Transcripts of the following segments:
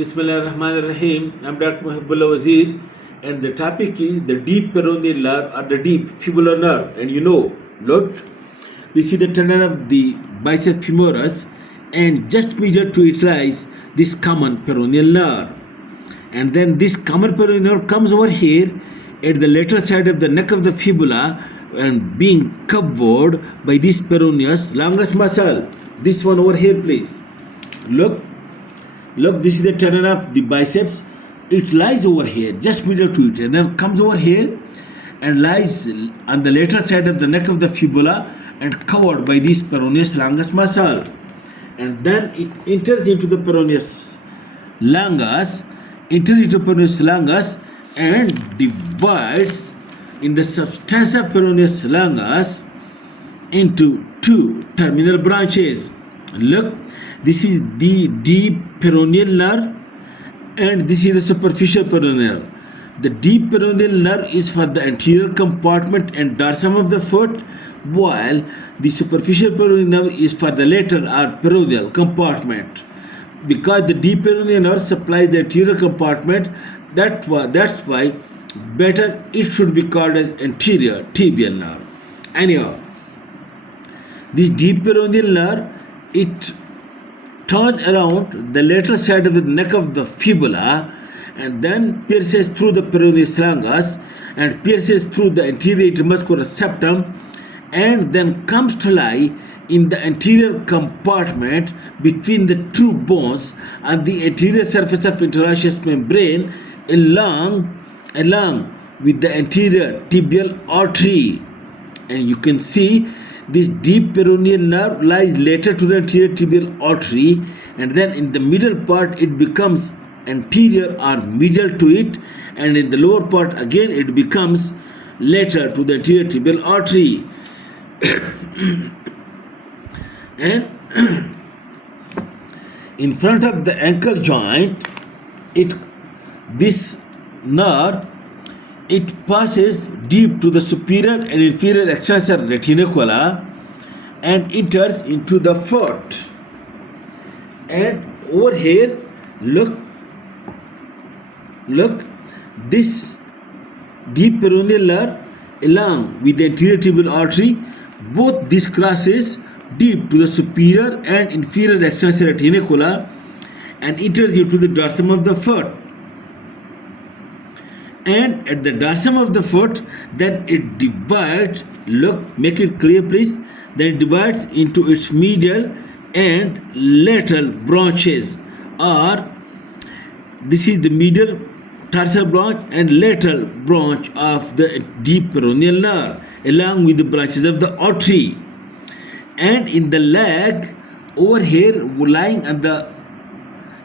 Bismillahirrahmanirrahim. I'm Dr. Mohibullah Wazir, and the topic is the deep peroneal nerve or the deep fibular nerve. And look, we see the tendon of the biceps femoris, and just medial to it lies this common peroneal nerve. And then this common peroneal nerve comes over here at the lateral side of the neck of the fibula and being covered by this peroneus longus muscle. This one over here, please. Look, this is the tendon of the biceps. It lies over here, just medial to it, and then comes over here and lies on the lateral side of the neck of the fibula and covered by this peroneus longus muscle. And then it enters into the peroneus longus, and divides in the substance of peroneus longus into two terminal branches. Look, this is the deep peroneal nerve and this is the superficial peroneal nerve. The deep peroneal nerve is for the anterior compartment and dorsum of the foot, while the superficial peroneal nerve is for the lateral or peroneal compartment. Because the deep peroneal nerve supplies the anterior compartment, that's why better it should be called as anterior tibial nerve. Anyhow, this deep peroneal nerve, it turns around the lateral side of the neck of the fibula and then pierces through the peroneus longus and pierces through the anterior intramuscular septum and then comes to lie in the anterior compartment between the two bones on the anterior surface of interosseous membrane along with the anterior tibial artery. And you can see this deep peroneal nerve lies later to the anterior tibial artery, and then in the middle part it becomes anterior or medial to it, and in the lower part again it becomes later to the anterior tibial artery. And in front of the ankle joint, this nerve, it passes deep to the superior and inferior extensor reticula and enters into the foot. And over here, look, this deep peroneal nerve along with the anterior tibial artery, both this crosses deep to the superior and inferior extensor reticula and enters into the dorsum of the foot. And at the dorsum of the foot, then it divides, look, make it clear please, then it divides into its medial and lateral branches, or this is the medial tarsal branch and lateral branch of the deep peroneal nerve along with the branches of the artery. And in the leg, over here, lying on the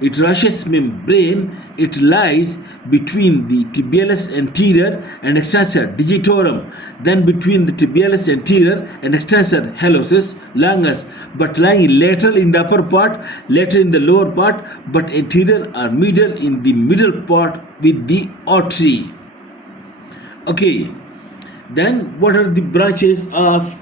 interosseous membrane, it lies between the tibialis anterior and extensor digitorum, then between the tibialis anterior and extensor hallucis longus, but lying lateral in the upper part, lateral in the lower part, but anterior or medial in the middle part with the artery. Okay, then what are the branches of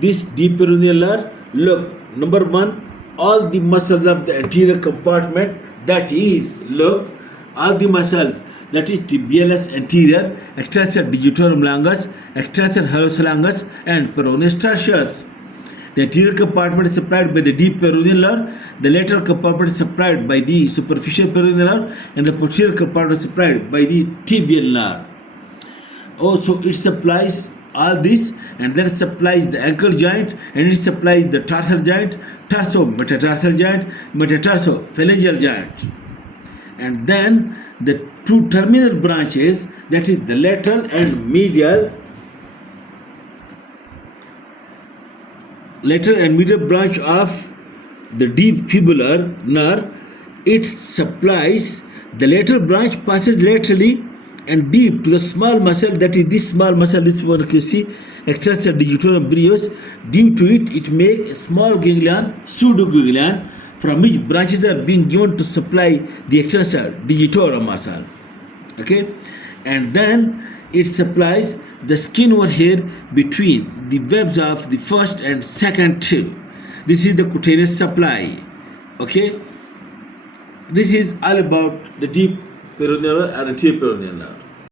this deep peroneal nerve? Look, number one, all the muscles of the anterior compartment, that is, look, all the muscles, that is tibialis anterior, extensor digitorum longus, extensor hallucis longus, and peroneus tertius. The anterior compartment is supplied by the deep peroneal nerve, the lateral compartment is supplied by the superficial peroneal nerve, and the posterior compartment is supplied by the tibial nerve. Also, it supplies all this, and then it supplies the ankle joint, and it supplies the tarsal joint, tarso-metatarsal joint, metatarso-phalangeal joint. And then the two terminal branches, that is the lateral and medial branch of the deep fibular nerve, it supplies, the lateral branch passes laterally and deep to the small muscle, that is this small muscle, this one you can see, extensor digitorum brevus. Due to it, it makes a small ganglion, pseudoganglion, from which branches are being given to supply the extensor digitorum muscle. Okay, and then it supplies the skin over here between the webs of the first and second tube. This is the cutaneous supply. Okay, this is all about the deep peroneal and anterior peroneal nerve.